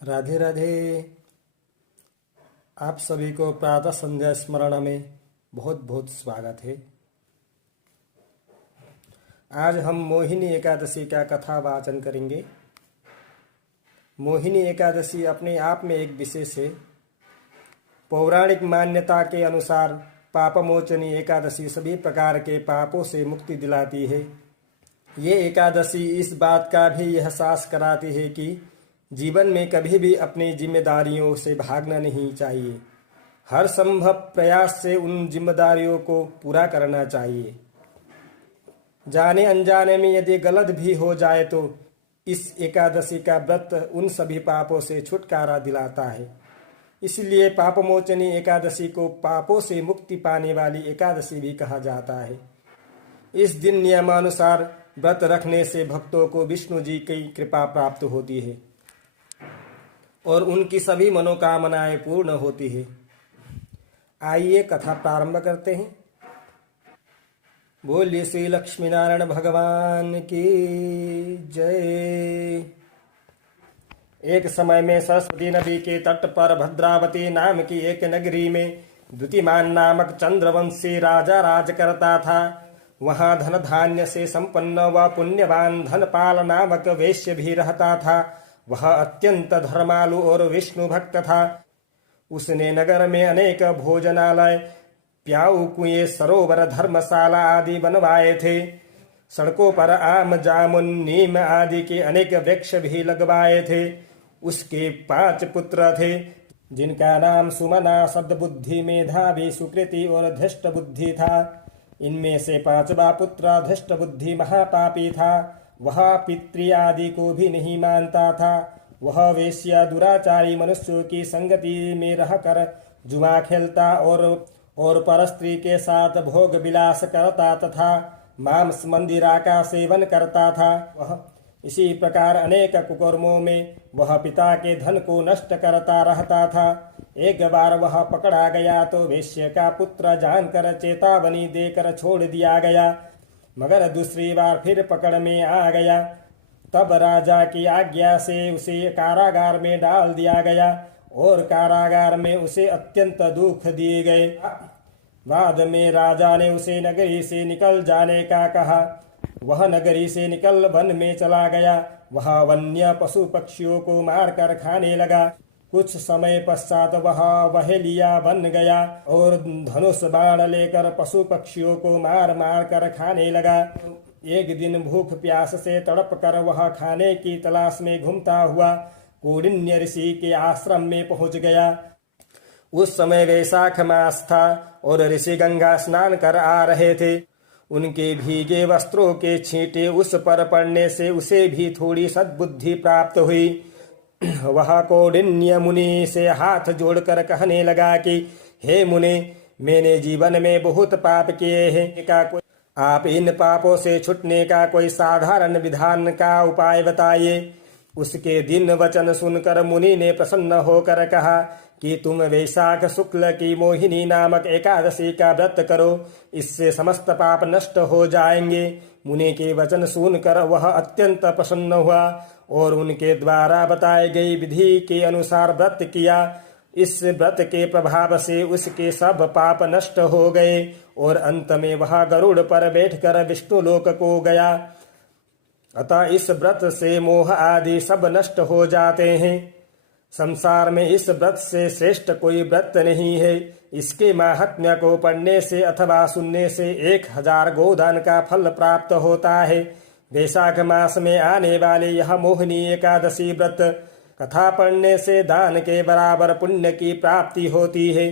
राधे राधे। आप सभी को प्रातः संध्या स्मरण में बहुत बहुत स्वागत है। आज हम मोहिनी एकादशी का कथा वाचन करेंगे। मोहिनी एकादशी अपने आप में एक विशेष है। पौराणिक मान्यता के अनुसार पापमोचनी एकादशी सभी प्रकार के पापों से मुक्ति दिलाती है। ये एकादशी इस बात का भी एहसास कराती है कि जीवन में कभी भी अपनी जिम्मेदारियों से भागना नहीं चाहिए। हर संभव प्रयास से उन जिम्मेदारियों को पूरा करना चाहिए। जाने अनजाने में यदि गलत भी हो जाए तो इस एकादशी का व्रत उन सभी पापों से छुटकारा दिलाता है। इसलिए पापमोचनी एकादशी को पापों से मुक्ति पाने वाली एकादशी भी कहा जाता है। इस दिन नियमानुसार व्रत रखने से भक्तों को विष्णु जी की कृपा प्राप्त होती है और उनकी सभी मनोकामनाएं पूर्ण होती है। आइए कथा प्रारंभ करते हैं। बोलिए श्री लक्ष्मी नारायण भगवान की जय। एक समय में सरस्वती नदी के तट पर भद्रावती नाम की एक नगरी में द्युतिमान नामक चंद्रवंशी राजा राज करता था। वहां धन धान्य से संपन्न व पुण्यवान धनपाल नामक वैश्य भी रहता था। वह अत्यंत धर्मालु और विष्णु भक्त था। उसने नगर में अनेक भोजनालय, प्याऊ, कुएं, सरोवर, धर्मशाला आदि बनवाए थे। सड़कों पर आम, जामुन, नीम आदि के अनेक वृक्ष भी लगवाए थे। उसके 5 पुत्र थे, जिनका नाम सुमना, सद्बुद्धि, मेधावी, सुकृति और धृष्ट बुद्धि था। इनमें से 5वां पुत्र धृष्ट बुद्धि महापापी था। वह पितृ आदि को भी नहीं मानता था। वह वेश्या दुराचारी मनुष्यों की संगति में रहकर जुआ खेलता और परस्त्री के साथ भोग विलास करता तथा मांस मंदिरा का सेवन करता था। वह इसी प्रकार अनेक कुकर्मों में वह पिता के धन को नष्ट करता रहता था। एक बार वह पकड़ा गया तो वेश्या का पुत्र जानकर चेतावनी देकर छोड़ दिया गया, मगर दूसरी बार फिर पकड़ में आ गया। तब राजा की आज्ञा से उसे कारागार में डाल दिया गया और कारागार में उसे अत्यंत दुख दिए गए। बाद में राजा ने उसे नगरी से निकल जाने का कहा। वह नगरी से निकल वन में चला गया। वह वन्य पशु पक्षियों को मारकर खाने लगा। कुछ समय पश्चात वह बहेलिया बन गया और धनुष बाण लेकर पशु पक्षियों को मार मार कर खाने लगा। एक दिन भूख प्यास से तड़प कर वह खाने की तलाश में घूमता हुआ कौंडिन्य ऋषि के आश्रम में पहुंच गया। उस समय वैशाख मास था और ऋषि गंगा स्नान कर आ रहे थे। उनके भीगे वस्त्रों के छींटे उस पर पड़ने से उसे भी थोड़ी सद्बुद्धि प्राप्त हुई। वह कौंडिन्य मुनि से हाथ जोड़कर कहने लगा कि हे मुनि, मैंने जीवन में बहुत पाप किए हैं। आप इन पापों से छूटने का कोई साधारण विधान का उपाय बताइए। उसके दिन वचन सुनकर मुनि ने प्रसन्न होकर कहा कि तुम वैशाख शुक्ल की मोहिनी नामक एकादशी का व्रत करो, इससे समस्त पाप नष्ट हो जाएंगे। मुनि के वचन सुनकर वह अत्यंत प्रसन्न हुआ और उनके द्वारा बताई गई विधि के अनुसार व्रत किया। इस व्रत के प्रभाव से उसके सब पाप नष्ट हो गए और अंत में वह गरुड़ पर बैठकर विष्णु लोक को गया। अतः इस व्रत से मोह आदि सब नष्ट हो जाते हैं। संसार में इस व्रत से श्रेष्ठ कोई व्रत नहीं है। इसके माहात्म्य को पढ़ने से अथवा सुनने से 1000 गोदान का फल प्राप्त होता है। वैशाख मास में आने वाले यह मोहिनी एकादशी व्रत कथा पढ़ने से दान के बराबर पुण्य की प्राप्ति होती है।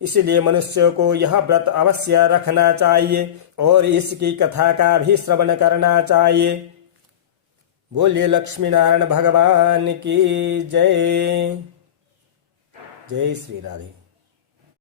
इसलिए मनुष्य को यह व्रत अवश्य रखना चाहिए और इसकी कथा का भी श्रवण करना चाहिए। बोलिए लक्ष्मी नारायण भगवान की जय। जय श्री राधे।